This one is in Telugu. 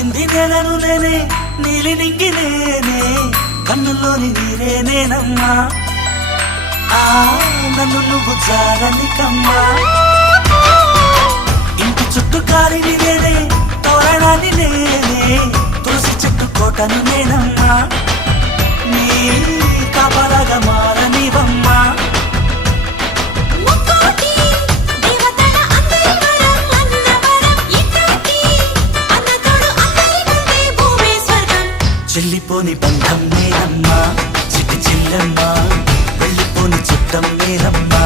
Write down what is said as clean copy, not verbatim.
తాకింది నేలను నేనే నీలి నింగి నేనే కన్నుల్లోని నీరే నేనమ్మా నన్ను నువ్వు జారని కమ్మా ఇంటి చుట్టూ కాలిని నేనే తోరణాన్ని నేనే తులసి చెట్టు కోటను నేనమ్మా నీ కాపలాగా మారనివమ్మా చెల్లిపోని బంధం నేనమ్మా చిట్టి చెల్లెమ్మా వెళ్ళిపోని చిత్తం నేనమ్మా